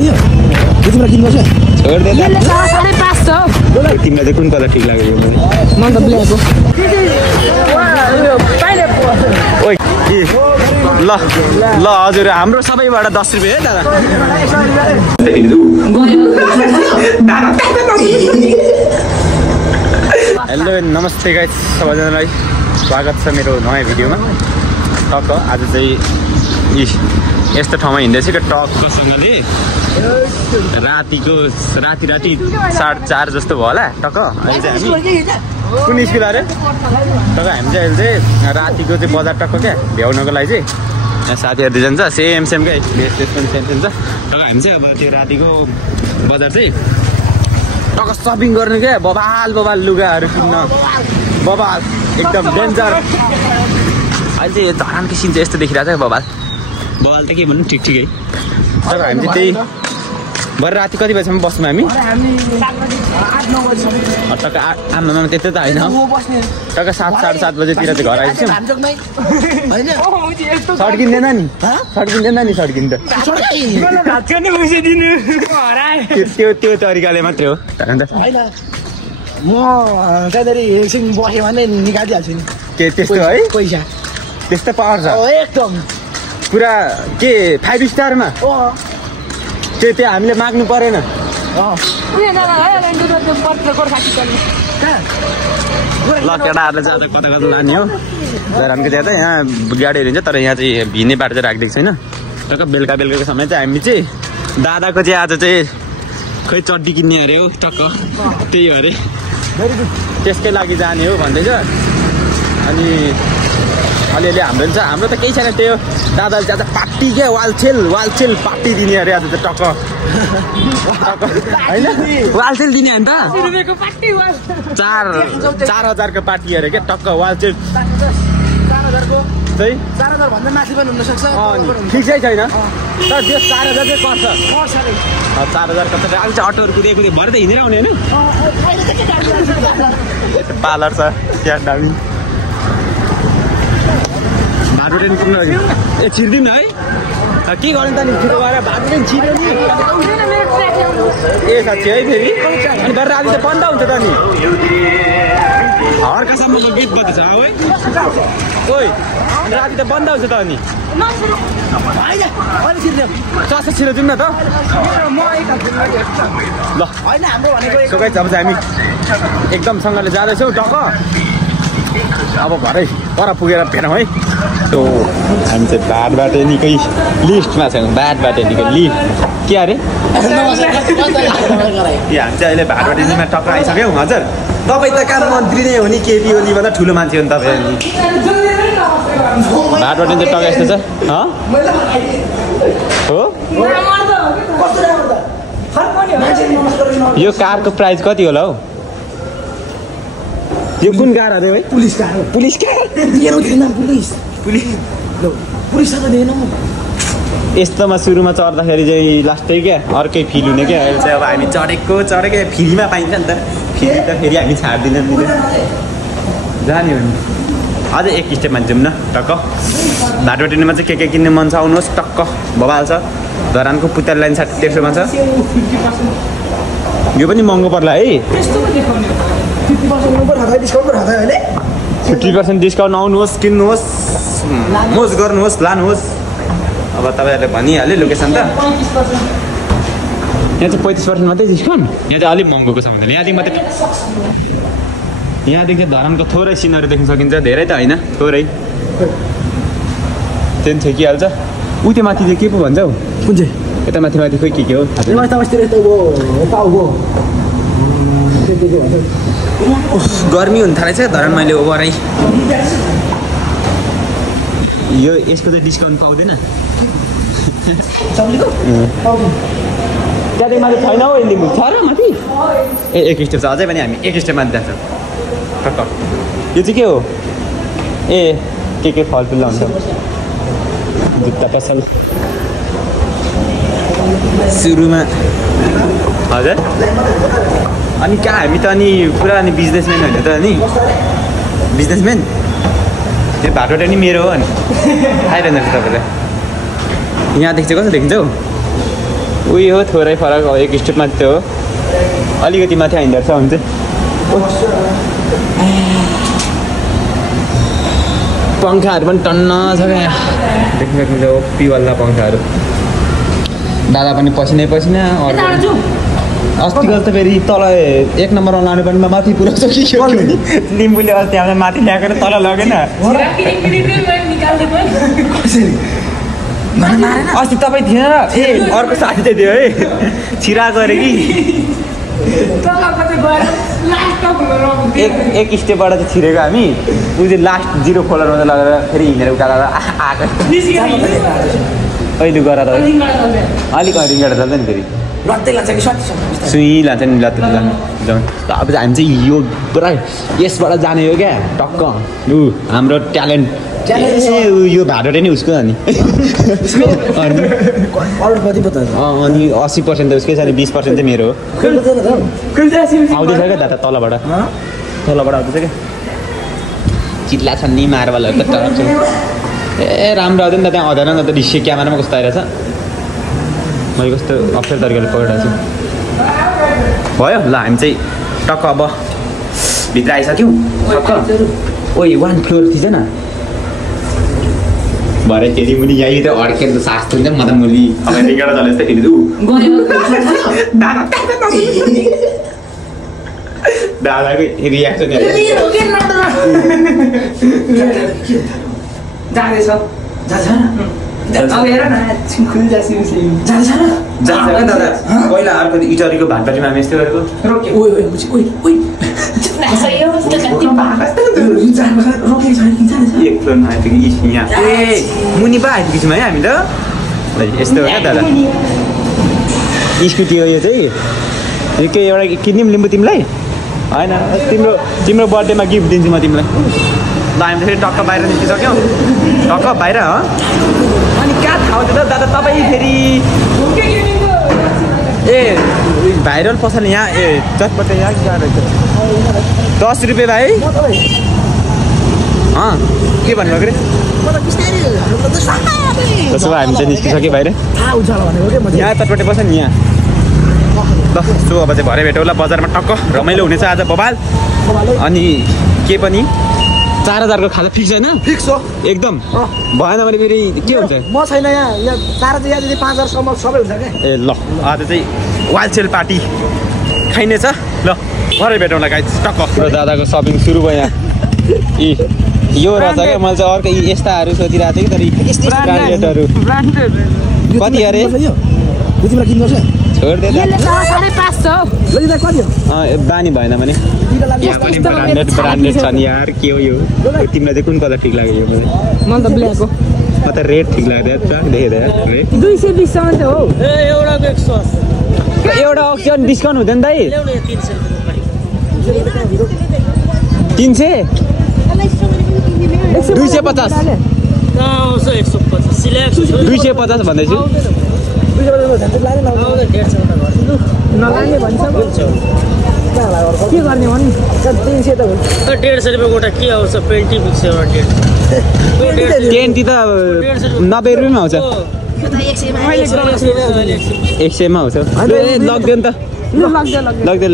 यो तिमीलाई किन्नु पर्छ छोड दे यसले 5.5 हो तिमीलाई चाहिँ कुन कलर ठिक लाग्यो मन त ब्ल्याक हो ओइ ल ल हजुर हाम्रो सबैबाट 10 रुपैयाँ है दादा हेलो नमस्ते गाइस सबैजनालाई स्वागत छ मेरो नयाँ भिडियोमा टक्क आज चाहिँ यस्तो ठाउँमा हिँड्दैछु कि टक्कसँगले रातिको राति 4:30 जस्तो भयो होला टक्क अहिले चाहिँ हामी कुन स्कुल अरे टक्क हामी चाहिँ अहिले चाहिँ रातिको चाहिँ बजार टक्क क्या भ्याउनको लागि चाहिँ यहाँ साथीहरू दुईजना छ सेमकै ड्रेस पनि सेम छ टक्क हामी चाहिँ अब त्यो रातिको बजार चाहिँ टक्क सपिङ गर्ने क्या बबाल लुगाहरू किन्न बबाल एकदम डेन्जर अहिले चाहिँ धरानको सिन चाहिँ यस्तो देखिरहेको छ बबाल त के भन्नु ठिकै तर हामी चाहिँ त्यही भरे राति कति बजीसम्म बस्छौँ हामी टक्क आमामा त्यति त होइन टक्क 7-7:30 बजेतिर चाहिँ घर आइपुग्छौँ सड्किँदैन नि सड्किन्छ त्यो तरिकाले मात्रै हो म त्यहाँनिर एकछिन बस्यो भने निकालिदिइहाल्छु नि के त्यस्तो है पैसा त्यस्तो पावर छ एकदम पुरा के 5 स्टारमा त्यो हामीले माग्नु परेन ल केटाहरूले चाहिँ कता लाने हो धरानको चाहिँ यहाँ गाडीहरू हुन्छ तर यहाँ चाहिँ भिन्ने बाटो चाहिँ राखिदिएको छैन टक्क बेलुकाको समय चाहिँ हामी चाहिँ दादाको चाहिँ आज चाहिँ खै चड्डी किन्ने अरे हो टक्क त्यही हो अरे त्यसकै लागि जाने हो भन्दैछ अनि अलिअलि हाम्रो त केही छैन त्यो दादाले चाहिँ आज पार्टी क्या वालछेल पार्टी दिने अरे आज चाहिँ टक्क होइन वालछेल दिने अन्त 4,000को पार्टी अरे क्या टक्क वालछेल 4,000 भन्दा माथि पनि हुन सक्छ ठिकै छैन तर त्यो 4,000 चाहिँ पर्छ 4,000 कता अहिले चाहिँ अटोहरू कुदेको भरे त हिँडेर आउने होइन पार्लर छ त्यहाँ दामी बाटो ट्रेन पुग्नु लागि ए छिर्दिउँ न है के गर्नु त नि छिटो गएर बाटो ट्रेन छिर्यो नि ए साँच्ची है फेरि अनि गरेर आज त बन्द हुन्छ त नि हर्कासम्मको गीत बज्छ है ओइ राति त बन्द हुन्छ त अनि चसा छिरो जाउँ न त ल सो गाइस अब चाहिँ हामी एकदमसँगले जाँदैछौँ टक्क अब भरै पर पुगेर भेटौँ है सो हामी चाहिँ बाटोबाट निकै लिस्टमा छौँ बाटोबाट निकै लिफ्ट के अरे हामी चाहिँ अहिले भाटबाटमा टक्क आइसक्यौँ हजुर तपाईँ त काम मन्त्री नै हो नि केपी ओलीभन्दा ठुलो मान्छे हो नि तपाईँ भाटबाट चाहिँ टक्क यस्तो छ हो यो कारको प्राइस कति होला हौ यो कुन कार अरे है पुलिस कार यस्तोमा सुरुमा चढ्दाखेरि चाहिँ लास्टै क्या अर्कै फिल हुने क्या अहिले चाहिँ अब हामी चढेको फ्रीमा पाइन्छ नि त फेरि त फेरि हामी छाड्दिनँ जाने हो नि अझै एक स्टेपमा जाउँ न टक्क भाटबाटमा चाहिँ के किन्ने मन छ आउनुहोस् टक्क बबाल छ धरानको पुतल लाइन 150 छ यो पनि महँगो पर्ला है 50% डिस्काउन्ट आउनुहोस् किन्नुहोस् मोज गर्नुहोस् लानुहोस् अब तपाईँहरूले भनिहाल्यो लोकेसन त यहाँ चाहिँ 35% मात्रै डिस्काउन्ट यहाँ चाहिँ अलिक महँगोको छ भने यहाँदेखि मात्रै यहाँदेखि धरानको थोरै सिनहरू देख्न सकिन्छ धेरै त होइन थोरै त्यो पनि ठेकिहाल्छ ऊ त्यो माथि चाहिँ के पो भन्छ हौ कुन चाहिँ यता माथि खोइ के हो गर्मी हुन थालेछ धरान मैले ओभरै यो यसको चाहिँ डिस्काउन्ट पाउँदैन त्यहाँदेखि माथि छैन हौ एन्डिङ छ र माथि ए एक स्टेप छ अझै पनि हामी एक स्टेप माथि जान्छौँ टक्क यो चाहिँ के हो ए के फलफुल लाउँछ जुत्ता पसल सुरुमा हजुर अनि कहाँ हामी त अनि पुरा अनि बिजनेसम्यान होइन त अनि बिजनेसम्यान त्यो भाटोबाट नि मेरो हो अनि आइरहनु रहेछ तपाईँलाई यहाँदेखि चाहिँ कस्तो देखिन्छ हौ उही हो थोरै फरक हो एक स्टेप माथि हो अलिकति माथि हाइँदो रहेछ हुन्छ पङ्खाहरू पनि टन्न छ क्या देख्न सक्नुहुन्छ पिवाल्ला पङ्खाहरू दादा पनि पसिनै पसिना अस्तिको त फेरि तल 1 नम्बरमा लानु पनि माथि पुऱ्याउँछ कि लिम्बूले अस्ति हामीलाई माथि ल्याएर तल लगेन अस्ति तपाईँ थिएन र ए अर्को साथी चाहिँ थियो है छिरा गरे कि एक स्टेपबाट चाहिँ छिरेको हामी ऊ चाहिँ लास्ट 0 खोलरमा चाहिँ लगेर फेरि हिँडेर उकालो आएको अहिले गर त अलिक रिङ्गेर चल्छ नि फेरि सुई लान्छ नि लत्ते अब चाहिँ हामी चाहिँ यो पुरा यसबाट जाने हो क्या टक्क ऊ हाम्रो ट्यालेन्ट यो भाडोले नै उसको अनि 80% त उसकै छ अनि 20% चाहिँ मेरो हो आउँदैछ क्या दादा तलबाट आउँदैछ क्या चिल्ला छ नि मार्बलहरू त टर्छ ए राम्रो आउँदैन त त्यहाँ आउँदैन न त डिस्से क्यामेरामा कस्तो आइरहेछ मैले कस्तो अप्ठ्यारो तरिकाले पक्रिरहेको छु भयो ल हामी चाहिँ टक्क अब भित्र आइसक्यौँ टक्क ओइ 1 फ्लोर थिएन भरे फेरि मुनि यहीँ त अड्केर त सास हुन्छ म त मुली अब रिङ्गेर चले जस्तै फेरि दादाको रियाक्सन पहिला अर्को इटरीको भातपाटीमा हामी यस्तै गरेको एक फ्लोरमा आइपुग्यो यहाँ ए मुनि पो आइपुगेको छौँ है हामी त यस्तो हो क्या दादा स्कुटी हो यो चाहिँ के एउटा किनिदिउँ लिम्बू तिमीलाई होइन तिम्रो बर्थडेमा गिफ्ट दिन्छु म तिमीलाई ल हामी फेरि टक्क बाहिर निस्किसक्यौँ टक्क बाहिर हो अनि कहाँ थाहा थियो त दादा तपाईँ फेरि ए भाइरल पसल यहाँ ए चटपट यहाँ कहाँ रहेछ 10 रुपियाँ भाइ के भन्नुभएको रे त्यसो भए हामी चाहिँ निस्किसक्यो बाहिर यहाँ चटपटे पस नि यहाँ ल सो अब चाहिँ भरे भेटौँ ल बजारमा टक्क रमाइलो हुनेछ आज बबाल अनि के पनि 4000 को खाजा फिक्स होइन फिक्स हो एकदम भएन भने फेरि के हुन्छ म छैन यहाँ 4000 5000 सम्म सबै हुन्छ क्या ए ल आज चाहिँ वाइल्ड सेल पार्टी खाइने छ ल भरे भेटौँला गाइस टक्क दादाको सपिङ सुरु भयो यहाँ यो रहेछ क्या मैले चाहिँ अर्को यस्ताहरू सोचिरहेको थिएँ कि तर ब्रान्डेडहरू कति अरे तिमीलाई किन्नुपर्छ बानी भएन भने ब्रान्डेड छ नि यार के हो यो तिमीलाई चाहिँ कुन कलर ठिक लाग्यो यो म त ब्ल्याक हो म त रेड ठिक लाग्यो देखेर 220 सम्म त हो एउटा अक्सिजन डिस्काउन्ट हुँदैन दाइ 300 250 250 भन्दैछु नलाने भन्छ के गर्ने भन् 300 त हो 150 रुपियाँ गोटा के आउँछ 20 फिक्स एउटा 20 त 90 रुपियाँमा आउँछ 100 मा आउँछ लग्दैन त लग्दैन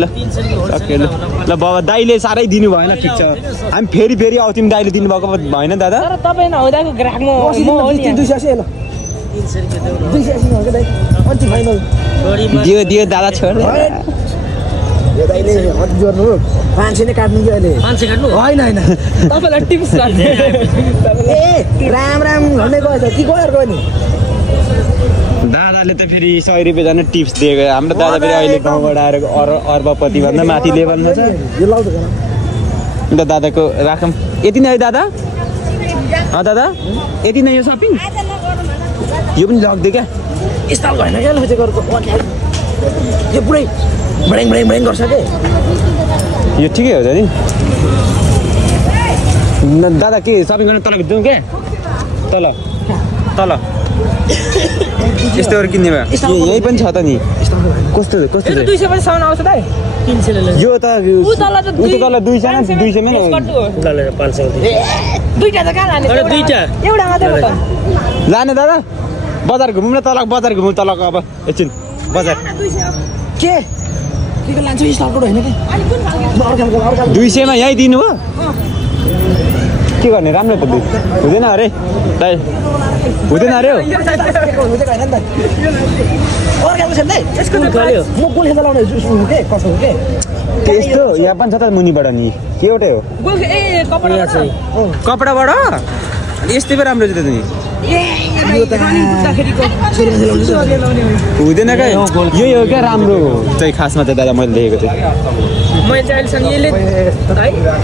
ल बाबा दाइले साह्रै दिनु भएन ठिक छ हामी फेरि आउँथ्यौँ दाइले दिनुभएको भएन दादा तर तपाईँ नहुँदाको ग्राहक म हो नि 280 ल 280 हो के दाइ अन्ति फाइनल दियो दादा छोड यो दाइले अति जोर्नु 500 नै काट्नु कि अहिले 500 काट्नु हैन तपाईलाई टिप्स गर्ने ए राम भन्ने गयो त के गयो नि दादाले त फेरि 100 रुपियाँ जाने टिप्स दिएको हाम्रो दादा फेरि अहिले गाउँबाट आएर अर्बपति भन्दा माथि लेभलमा छ यो लाउँछ अन्त दादाको राखौँ यति नै है दादा दादा यति नै यो सपिङ यो पनि लग्दै क्या यस्तो हैन क्या ल चाहिँ गर्को यो पुरै बडेङ गर्छ के यो ठिकै हो त नि दादा के सपिङ गर्न तल जाउँ क्या तल यस्तोहरू किन्ने भयो यही पनि छ त नि कस्तो 200 पनि साउन आउँछ दाइ 300 ले यो त उ तल 200 मा 200 मै ल 500 दुईटा त कहाँ लाने अरे दुईटा एउटा मात्रै हो त लाने दादा बजार घुमौँ न तल बजार घुमौँ तलको अब एकछिन बजार के को लान्छ स्टलको होइन कि अर्को 200 मा यही दिनु हो के गर्ने राम्रो त हुँदैन अरे दाइ हुँदैन अरे हो म गोल्खे चलाउने के कसो के त्यस्तो यहाँ पनि छ त मुनिबाट नि के एउटै हो कपडाबाट यस्तै पो राम्रो जुत्ता नि हुँदैन क्या यही हो क्या राम्रो चाहिँ खासमा चाहिँ दादा मैले देखेको चाहिँ मैले चाहिँ अहिलेसम्म यसले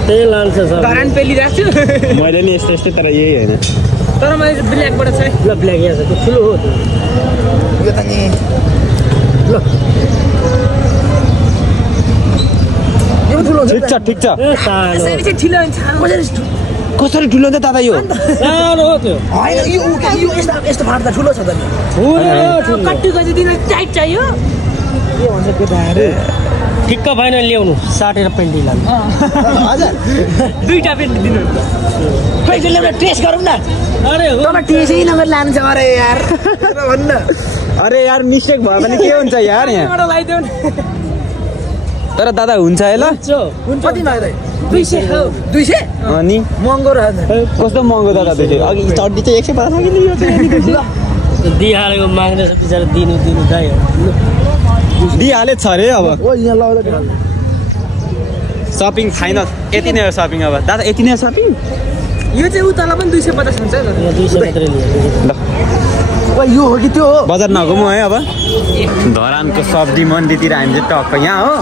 त्यही लान्छ सर धरान पेलिरहेको छु मैले नि यस्तो यस्तै तर यही होइन तर मैले ब्ल्याकबाट छ ल ब्ल्याक यहाँ छ त्यो ठुलो हो यो त नि ल यो ठुलो ठिक छ ठिक छ ए सानो चाहिँ ठुलो हुन्छ कसरी ठुलो त दादा यो सानो हो त्यो होइन यो यस्तो फाट्दा ठुलो छ त नि कट्टीको चाहिँ दिन टाइट चाहियो के भन्छ केटाहरू ठिक्क भएन ल्याउनु साटेर पेन्टी लानु हजुर दुईटा पेन्ट दिनु पैसा एउटा टेस्ट गरौँ न अरे हो तपाईँ टेस्टै नगरी लान्छ अरे यार भन्न अरे यार मिस्टेक भयो भने के हुन्छ यार यहाँ लगाइदेऊ न तर दादा हुन्छ है ल कति माग्दै 200 हो 200 अनि महँगो रहेछ कस्तो महँगो दादा दुई अघि चड्डी चाहिँ 150 कि यो चाहिँ दिइहालेको माग्दैछ बिचरा दिनु दाइ दिइहाले छ अरे अब ओ यहाँ लगाउँदा सपिङ फाइनल यति नै हो सपिङ अब दादा यति नै हो सपिङ यो चाहिँ उताला पनि 250 हुन्छ यहाँ 200 मात्रै लियो ल ओ यो हो कि त्यो हो बजार नघुमौँ है अब धरानको सब्जी मन्डीतिर हामी चाहिँ टक्क यहाँ हो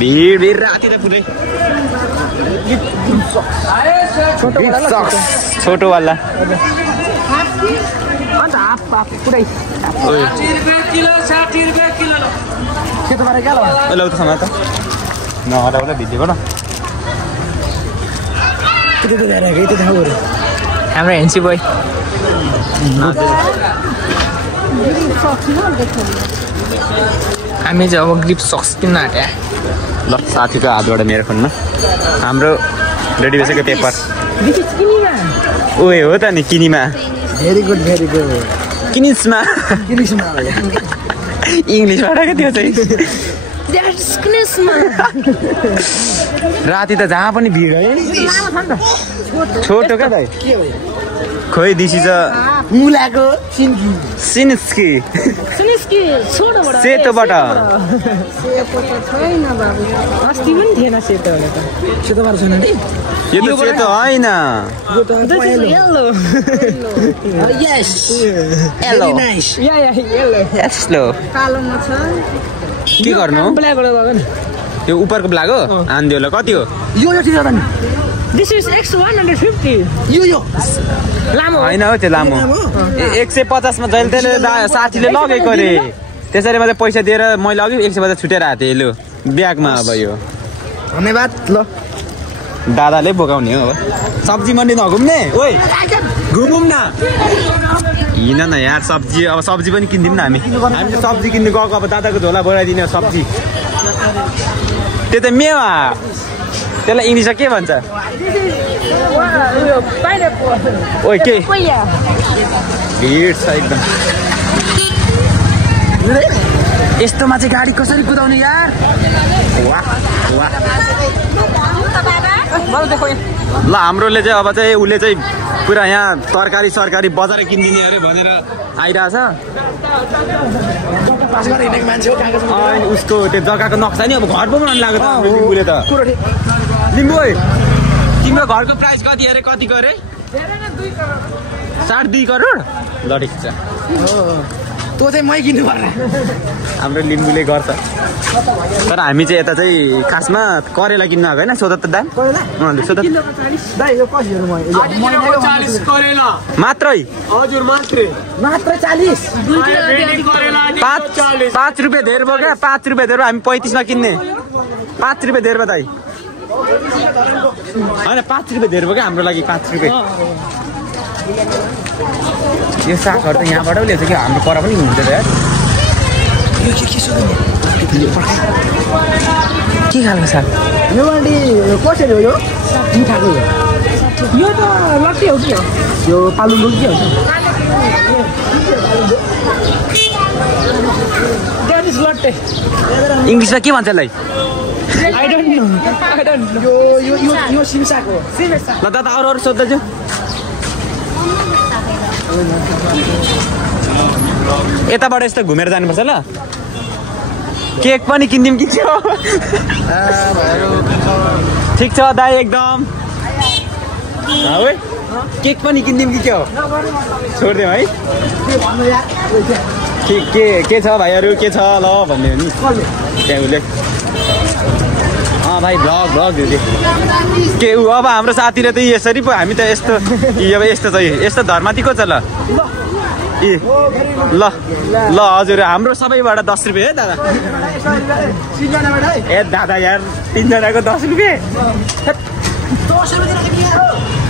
भिड राति त पुरै छोटोवाला अन्त हाफ पुरै के तपाईँ क्या लगाउनु लौ त खाना त नहटाउला भिडियोबाट के त्यो हेरेको त्यो थाहा गऱ्यो हाम्रो हेन्सी बोय हामी चाहिँ अब ग्रिप सक्स किन्न आँट्या ल साथीको हातबाट मेरो फोनमा हाम्रो रेडी भइसक्यो पेपर ओए हो त नि किनीमा भेरी गुड किनिसमा किनिसमा इङ्ग्लिसबाट क्या त्यो चाहिँ राति त जहाँ पनि भिड है छोटो क्या दाइ के हो खोइ दिस इज अ मुलाको सिनिस्की सेतोबाट अस्ति पनि थिएन सेतो भने त सेतो बार छैन नि यो त सेतो होइन यो त येल्लो यस Hello. नाइस या येल्लो यस्तो कालोमा छ के गर्नु ब्ल्याकबाट लगाउ न त्यो उपरको ब्ल्याक हो आन्दियो ल कति हो यो ठिक छ त नि दिस इज X150 यो लामो होइन हो त्यो लामो 150 मा जहिले त्यसले साथीले लगेको अरे त्यसरी मात्रै पैसा दिएर मैले अघि 150 छुटेर आएको थिएँ लु ब्यागमा अब यो धन्यवाद ल दादाले बोकाउने हो सब्जी मन्डी नघुम्ने ओइ घुमौँ न हिँड न यार सब्जी अब सब्जी पनि किनिदिउँ न हामी त सब्जी किन्नु गएको अब दादाको झोला बोलाइदिने सब्जी त्यो त मेवा त्यसलाई इङ्ग्लिसमा के भन्छ ओइ के भिड छ एकदम यस्तोमा चाहिँ गाडी कसरी कुदाउने यार वाह वाह ल हाम्रोले चाहिँ अब चाहिँ उसले चाहिँ पुरा यहाँ तरकारी सरकारी बजारै किनिदिने अरे भनेर आइरहेछ अनि उसको त्यो जग्गाको नक्सा नि अब घर पो बनाउनु लाग्यो त लिम्बूले त लिम्बू तिम्रो घरको प्राइस कति अरे कतिको अरे 2.5 करोड ल ठिक छ त्यो चाहिँ मै किन्नु पर्ने हाम्रो लिम्बूले गर्छ तर हामी चाहिँ यता चाहिँ खासमा करेला किन्न आएको होइन सोध त दाम सोध दाइ यो कसरी हो मात्रै हजुर मात्रै मात्र 40 पाँच रुपियाँ धेर भयो क्या 5 रुपियाँ धेर हामी 35 मा किन्ने 5 रुपियाँ धेर भयो दाइ होइन 5 रुपियाँ धेर भयो क्या हाम्रो लागि 5 रुपियाँ यो सागहरू त यहाँबाट ल्याउँछ कि हाम्रो पर पनि हुन्छ त यार यो के सोध्ने के खालको साग यो आन्टी कसरी हो यो मिठाको हो यो त लट्टी हो कि हो यो पालुङको के हो लट्टे इङ्ग्लिसमा के भन्छ यसलाई I don't know. यो सिमसाको ल दादा अरू सोध्दैछु यताबाट यस्तो घुमेर जानुपर्छ ल केक पनि किनिदिउँ कि छ ठिक छ दाइ एकदम केक पनि किनिदिउँ कि के हो छोडिदिउँ है के छ भाइहरू के छ ल भन्ने हो नि त्यहाँ उसले भाइ भ्लग के ऊ अब हाम्रो साथीले त यसरी पो हामी त यस्तो अब यस्तो चाहिँ यस्तो धर्माती को छ ल ए ल ल हजुर हाम्रो सबैबाट 10 रुपियाँ है दादा ए दादा यार 3 जनाको 10 रुपियाँ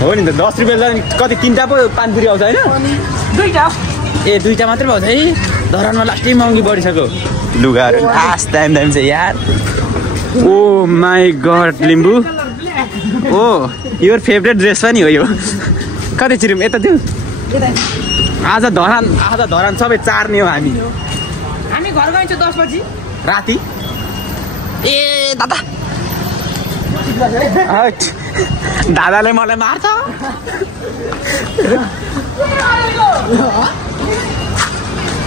हो नि त 10 रुपियाँ कति 3टा पो पानपुरी आउँछ होइन 2टा ए 2टा मात्रै पाउँछ है धरानमा लास्टै महँगी बढिसक्यो लुगाहरू लास्ट टाइम छ यार oh my god Limbu oh your favourite dress पनि हो यो कति छिरौँ यता दिउँ आज धरान सबै चार्ने हो हामी घर गइन्छ 10 बजी राति ए दादा दादाले मलाई मार्छ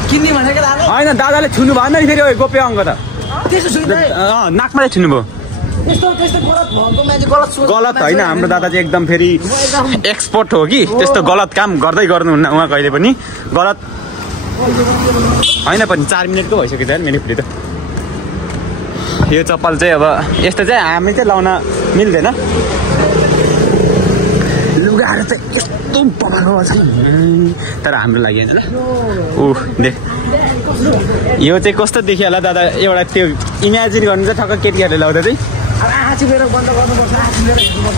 किन्ने भनेको दादा होइन दादाले छुनु भएन नि फेरि गोप्य अङ्क त नाकमा छुनु भयो गलत होइन हाम्रो दादा चाहिँ एकदम फेरि एक्सपर्ट हो कि त्यस्तो गलत काम गर्दै गर्नुहुन्न उहाँ कहिले पनि गलत होइन पनि 4 मिनटको भइसक्यो त मेरो फेरि त यो चप्पल चाहिँ अब यस्तो चाहिँ हामी चाहिँ लाउन मिल्दैन लुगाहरू चाहिँ यस्तो बबाको छ तर हाम्रो लागि होइन ल देख यो चाहिँ कस्तो देखियो होला दादा एउटा त्यो इमेजिन गर्नु चाहिँ ठक्क केटीहरूले लाउँदा चाहिँ आँखा चिप्लेर बन्द गर्नुपर्छ आँखा चिप्लेर हेर्नुपर्छ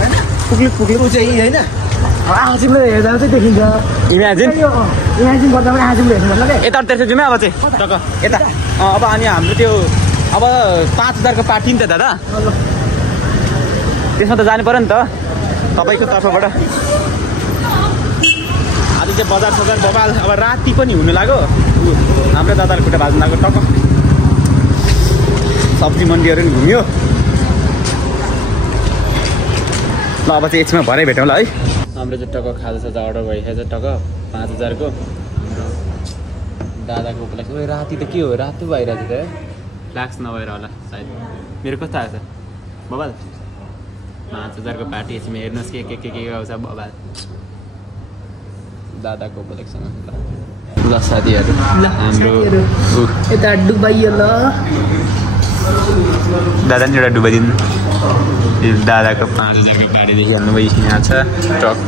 होइन पुग्ली चाहिँ होइन आँखा चिप्लेर हेर्दा चाहिँ देखिन्छ इमेजिन गर्दा पनि आँखा चिप्लेर हेर्नुपर्छ क्या यता त्यसो जाउँ अब चाहिँ टक्क यता अब अनि हाम्रो त्यो अब 5000 को पार्टी नि त दादा त्यसमा त जानु पर्यो नि त तपाईँको तर्फबाट आज चाहिँ बजार बबाल अब राति पनि हुनु लाग्यो हाम्रो दादाले खुट्टा भाज्नु लाग्यो टक्क सब्जी मन्डीहरू पनि घुम्यो ल अब चाहिँ एकछिनमा भरे भेटौँ ल है हाम्रो चाहिँ टक्क खाजासाजा अर्डर भइसकेको छ टक्क 5000 को हाम्रो दादाको उपलक्ष्य राति त के हो रातो भइरहेको छ त फ्ल्याक्स नभएर होला सायद मेरो कस्तो आएको छ बबाल 5000 को पार्टी यसमा हेर्नुहोस् के आउँछ बबाल दादाको उपलक्ष्य ल साथीहरू हाम्रो यता डुबाइयो ल दादा नि एउटा डुबाइदिनु दादाको 5000 को पार्टी देखिहाल्नु भयो यहाँ छ टक्क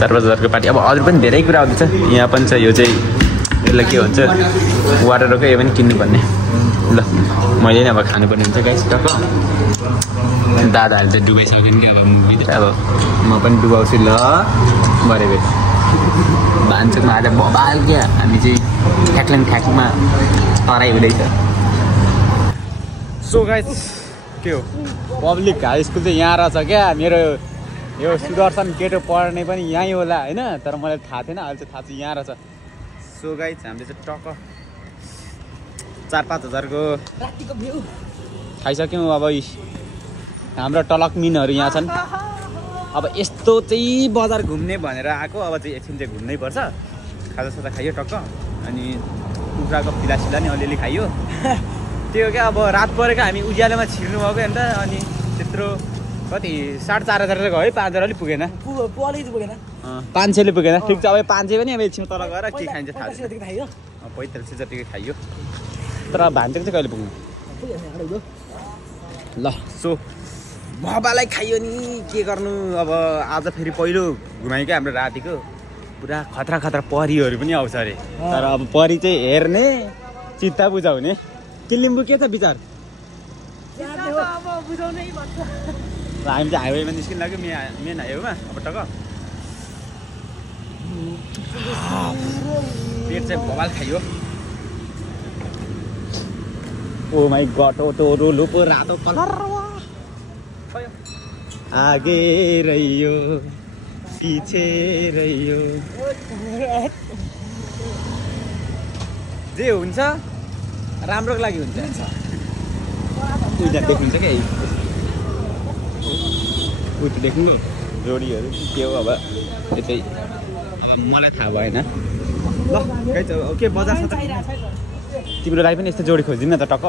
4-5000 को पार्टी अब अरू पनि धेरै कुरा आउँदैछ यहाँ पनि छ यो चाहिँ यसलाई के भन्छ वाटरको यो पनि किन्नुपर्ने ल मैले नै अब खानुपर्ने हुन्छ गाइस टक्क दादाहरूले चाहिँ डुबाइसक्यो नि अब मुभीतिर अब म पनि डुबाउँछु ल भरे भेट भान्चोकमा आज बबाल क्या हामी चाहिँ ठ्याक्लिङमा तराई हुँदैछ सो गाइस के हो पब्लिक हाई स्कुल चाहिँ यहाँ रहेछ क्या मेरो यो सुदर्शन केटो पढ्ने पनि यहीँ होला होइन तर मलाई थाहा थिएन अहिले चाहिँ थाहा छ यहाँ रहेछ सो गाइस हामीले चाहिँ टक्क 4-5 हजारको रातिको भ्यू खाइसक्यौँ अब हाम्रो टलक मिनहरू यहाँ छन् अब यस्तो चाहिँ बजार घुम्ने भनेर आएको अब चाहिँ एकछिन चाहिँ घुम्नै पर्छ खाजासाजा खाइयो टक्क अनि कुखुराको फिलासिला नि अलिअलि खाइयो त्यो क्या अब रात परेको हामी उज्यालोमा छिर्नु भएको अन्त अनि त्यत्रो कति 4,500 गयो है 5,000 अलिक पुगेन पुगेन 500ले पुगेन ठिक छ अब 500 पनि अब एकछिन तल गएर के खाइन्छ थाहा छैन 45 जतिको खाइयो तर भान्चोक चाहिँ कहिले पुग्नु ल सो बबालाई खाइयो नि के गर्नु अब आज फेरि पहिलो घुमाइ क्या हाम्रो रातिको पुरा खतरा परीहरू पनि आउँछ अरे तर अब परी चाहिँ हेर्ने चित्त बुझाउने के लिम्बू के छ विचार हामी चाहिँ हाइवेमा निस्किनु लाग्यो मेन हाइवेमा अब टक्क पेट चाहिँ बबाल खाइयो ओ माई गड तो रोलो पो रातो कलर आगे रहियो पीछे रहियो जे हुन्छ राम्रोको लागि हुन्छ उता देख्नुहुन्छ क्या उता देख्नु जोडीहरू के हो अब यो चाहिँ मलाई थाहा भएन ल के बजार छ त तिम्रो लागि पनि यस्तो जोडी खोजिदिनु न त टक्क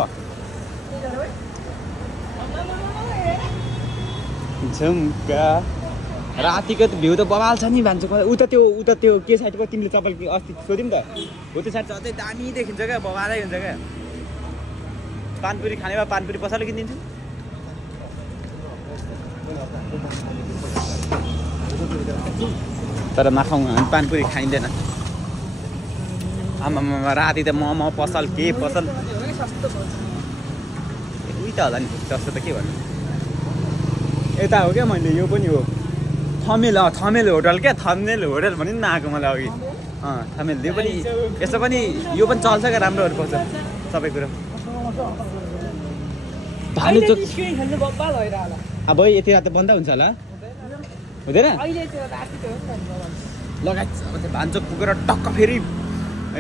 झुम्का रातिको भ्यू त बवाल छ नि भान्छु उता त्यो के साइडको तिमीले चप्पल अस्ति सोध्यौ नि त हो त्यो साइड अझै दामी देखिन्छ क्या बवालै हुन्छ क्या पानपुरी खाने भए पानपुरी पसलले किनिदिन्छु तर नखाउँ पानपुरी खाइँदैन आमामा राति त मोमो पसल के पसल उही त होला नि जस्तो त के भन्नु यता हो क्या मैले यो पनि हो थमेल होटल क्या थमेल होटल भनि न आएको मलाई अघि थमेल यो पनि यसो पनि यो पनि चल्छ क्या राम्रोहरू पाउँछ सबै कुरो भानुचोक अब यति रात बन्द हुन्छ होला हुँदैन लगायत अब त्यो भान्चोक पुगेर टक्क फेरि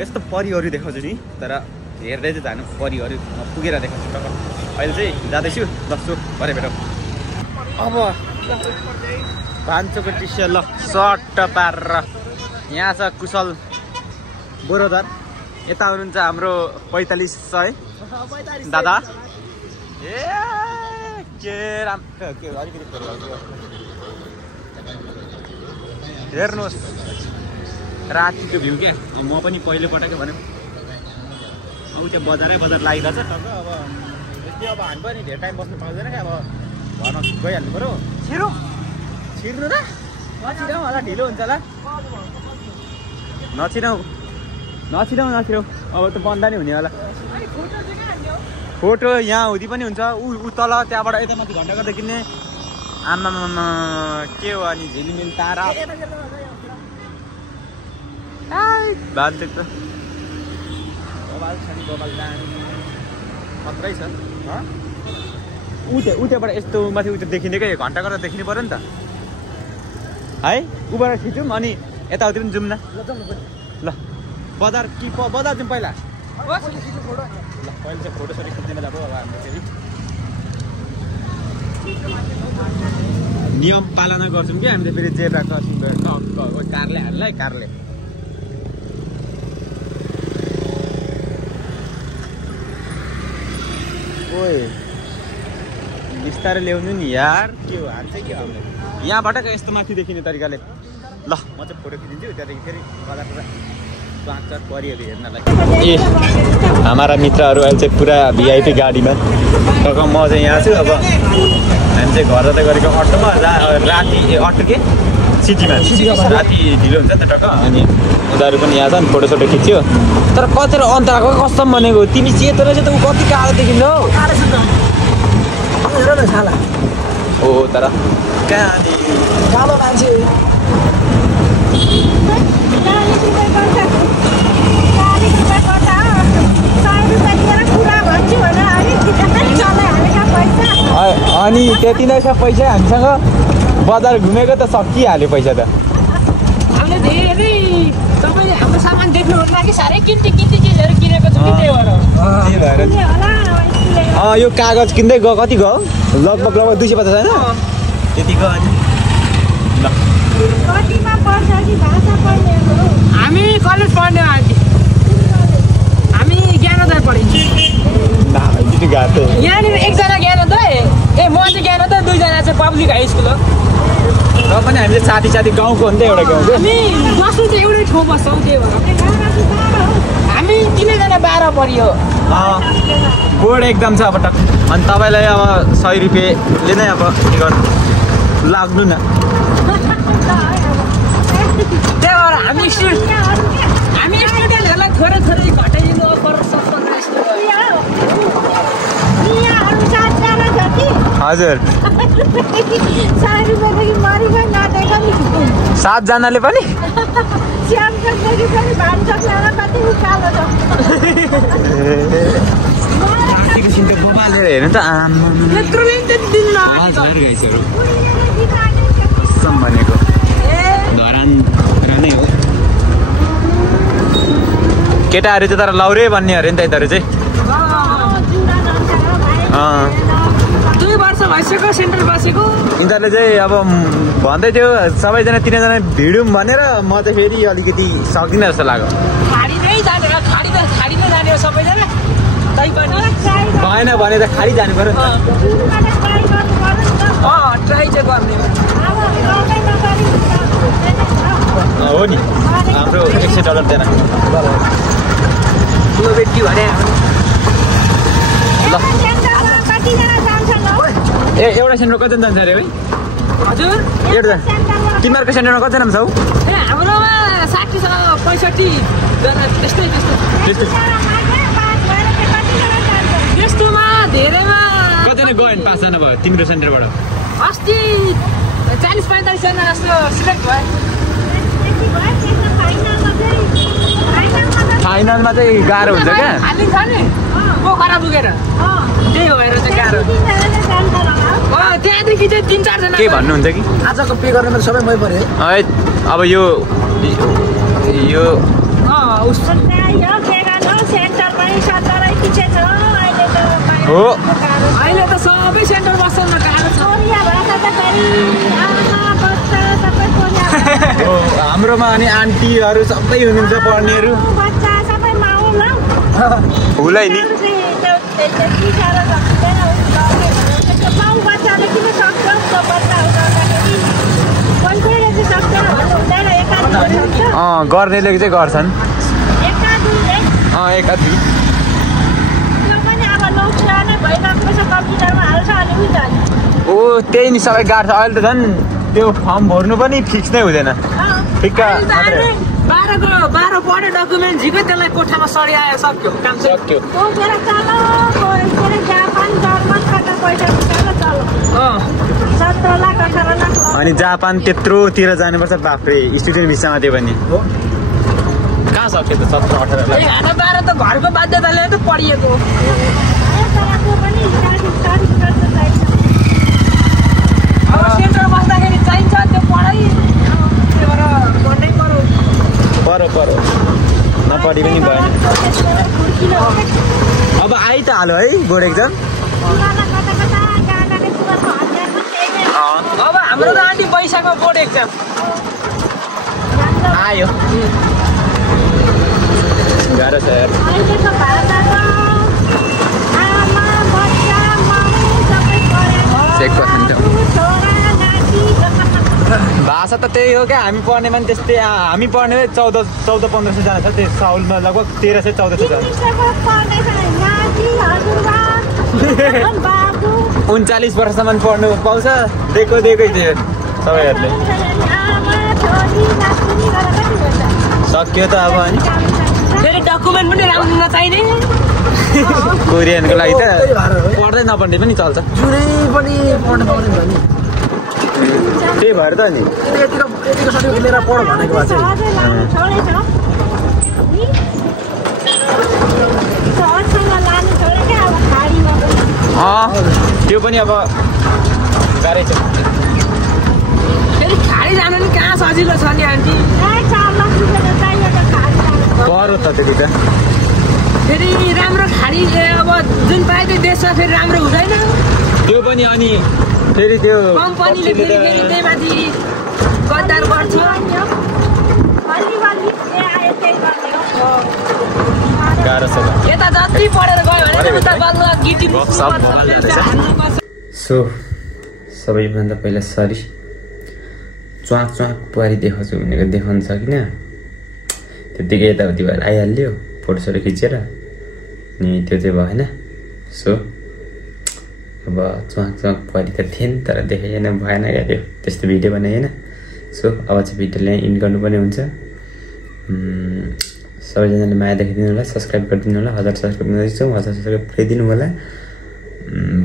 यस्तो परिहरू देखाउँछु नि तर हेर्दै चाहिँ जानु परिहरू पुगेर देखाउँछु टक्क अहिले चाहिँ जाँदैछु बस्छु भरे भेटौँ अब भान्चोकको दृश्य ल सट्ट पारेर यहाँ छ कुशल बोरोदर यता हुनुहुन्छ हाम्रो 4500 दादा ए के अलिकति हेर्नुहोस् रातिको भ्यू क्या म पनि पहिलोपटक भने अब त्यो बजार लागिरहेछ टक्क अब त्यस्तै अब हामी पनि धेरै टाइम बस्नु पाउँदैन क्या अब घरमा गइहाल्नु पऱ्यो छिर्नु र नछिराउँ होला ढिलो हुन्छ होला नछिराउँ अब त बन्द नै हुने होला फोटो यहाँ हुँदी पनि हुन्छ ऊ तल त्यहाँबाट यता माथि घन्टा गर्दा किन्ने आमामा के हो अनि झिलिमिल तारा भान्चोक त बबाल छ नि बबाल दामी खत्रै छ उताबाट यस्तो माथि उता देखिने क्या घन्टा गरेर देखिनु पऱ्यो नि त है उबाट खिचौँ अनि यताउति पनि जाउँ न ल बजार जाउँ पहिला ल पहिले चाहिँ फोटोसोटो खिच्दैन अब हाम्रो फेरि नियम पालना गर्छौँ कि हामीले फेरि जेब्रा क्रसिङ कारले हाल्ला कारले ओए बिस्तारै ल्याउनु नि यार के हो हान्छ के हो यहाँबाट यस्तो माथि देखिने तरिकाले ल म चाहिँ फोटो खिचिदिन्छु त्यहाँदेखि फेरि बजार पाँच परिहरू हेर्नलाई ए हाम्रा मित्रहरू अहिले चाहिँ पुरा भिआइपी गाडीमा टक्क म चाहिँ यहाँ छु अब हामी चाहिँ घर जाँदै गरेको अटोमा राति अटो के सिटीमा राति ढिलो हुन्छ नि त टक्क अनि उनीहरू पनि यहाँ छ नि फोटोसोटो खिच्यो तर कतिवटा अन्तराको कस्तो भनेको तिमी सेतो रहेछ त ऊ कति कालो देखिन्छ हौ हो तर कालो मान्छे अनि त्यति नै छ पैसा हामीसँग बजार घुमेको त सकिहाल्यो पैसा त धेरै तपाईँले हाम्रो सामान देख्नुहुन्न कि साह्रै किन्ती चिजहरू किनेको छु कि त्यही भएर यो कागज किन्दै गयो कति गयो लगभग 250 होइन त्यतिको अनि हामी कलेज पढ्ने हामी ज्ञानोदय पढिन्छ यहाँनिर एकजना ज्ञानोदय म चाहिँ ज्ञानोदय दुईजना चाहिँ पब्लिक हाई स्कुल हो र पनि हामीले साथी गाउँको हो नि त एउटा गाउँको हामी बस्नु चाहिँ एउटै ठाउँ बस्छौँ त्यही भएर हामी 3जना 12 पढियो बोर्ड एकदम छ अब अनि तपाईँलाई अब 100 रुपियाँले नै अब के गर्नु लाग्नु न त्यही भएर हामी स्टुडेन्टहरूलाई थोरै घटाइदिनु हजुर 7 जनाले पनि बोबालेर हेर्नु त भनेको धरान नै हो केटाहरू चाहिँ तर लौरे भन्ने अरे नि त यताहरू चाहिँ 2 वर्ष भइसक्यो सेन्टर बसेको। यिनीहरूले चाहिँ अब भन्दै थियो सबैजना 3जना भिडौँ भनेर म चाहिँ फेरि अलिकति सक्दिनँ जस्तो लाग्यो। खाडी नै जाने खाडी नै जाने हो सबैजना। तै पनि भएन भने त खाडी जानु पर्यो नि ट्राई चाहिँ गर्ने हो नि हाम्रो $100 देन यो बेटी भने ल ए एउटा सेन्टर कतिजना जान्छ अरे है हजुर एउटा तिमीहरूको सेन्टरमा कतिजना छौ ए हाम्रोमा 60 65 जना त्यस्तै त्यस्तोमा धेरैमा कतिजना गयो नि 5 जना भयो तिम्रो सेन्टरबाट अस्ति 40-45 जना जस्तो सिलेक्ट भयो फाइनलमा चाहिँ गाह्रो हुन्छ क्या खाली छ नि पोखरा पुगेर त्यही भएर चाहिँ गाह्रो त्यहाँदेखि चाहिँ 3-4 जना के भन्नुहुन्छ कि आजको पे गर्ने त सबै मै परे है अब यो हो अहिले त सबै सेन्टर बस्न गाह्रो छ हो हाम्रोमा अनि आन्टीहरू सबै हुनुहुन्छ पढ्नेहरू हुलै नि गर्नेले चाहिँ गर्छन् एकाधी ओ त्यही नि सबै गाह्रो छ अहिले त झन् त्यो फर्म भर्नु पनि फिक्स नै हुँदैन ठिक्क 12 पढ्यो डकुमेन्ट झिक्यो त्यसलाई कोठामा सरिआयो सक्यो काम सक्यो अनि जापान त्यत्रोतिर जानुपर्छ बाफ्रे स्टुडेन्ट भिसामा त्यो पनि हो कहाँ सक्यो त 17-18 लाख 12 त घरको बाध्यताले त पढिएको अब सेन्टर बस्दाखेरि चाहिन्छ त्यो पढाइ त्यही भएर पढ्नै परो नपढी पनि भएन अब आइ त हाल्यो है बोर्ड एक्जाम अब हाम्रो त आन्टी वैशाखमा बोर्ड एक्जाम आयो गाह्रो छ यार भाषा त त्यही हो क्या हामी पढ्ने पनि त्यस्तै हामी पढ्ने 1400-1500 जना छ त्यो साउलमा लगभग 1300-1400 जना 39 वर्षसम्म पढ्नु पाउँछ दिएकै थियो सबैहरूले सक्यो त अब अनि फेरि डकुमेन्ट पनि राम्रो नचाहिने कोरियनको लागि त पढ्दै नपढ्ने पनि चल्छ जुनै पनि पढ्नु पाउँदैन नि त्यही भएर त नि यतिको सर्टिफिकेट लिएर पढ भनेको भए चाहिँ त्यो पनि अब गाह्रै छ फेरि खाडी जानु नि कहाँ सजिलो छ नि आन्टी पढ्यो त त्यो त फेरि राम्रो खाडी अब जुन पाए त्यो देशमा फेरि राम्रो हुँदैन त्यो पनि अनि फेरि त्यो कम्पनीले फेरि त्यही माथि गद्दार गर्छ गाह्रो छ यता जति पढेर गयो भने उता बल्ल गिटी सो सबैभन्दा पहिला सरी च्वाक बुहारी देखाउँछु भनेको देखाउनु सकिनँ त्यत्तिकै यताउति भएर आइहाल्यो फोटोसोटो खिचेर अनि त्यो चाहिँ भएन सो अब च्वाक बुहारी त थिएन तर देखाइएन भएन क्या त्यो त्यस्तो भिडियो बनाइएन सो अब चाहिँ भिडियोलाई इन्ड गर्नुपर्ने हुन्छ सबैजनाले माया देखिदिनु होला सब्सक्राइब गरिदिनु होला 1000 सब्सक्राइब गर्दैछौँ 1000 सब्सक्राइब गरिदिनु होला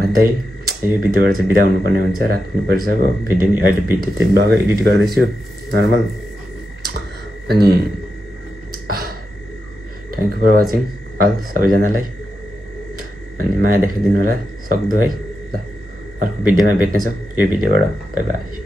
भन्दै यो भिडियोबाट चाहिँ बिदा हुनुपर्ने हुन्छ राख्नु पर्छ अब भिडियो नि अहिले भिडियो चाहिँ ब्लगै एडिट गर्दैछु नर्मल अनि thank you for watching all सबैजनालाई अनि माया देखाइदिनु होला सक्दो है ल अर्को भिडियोमा भेट्नेछौँ यो भिडियोबाट बाई बाई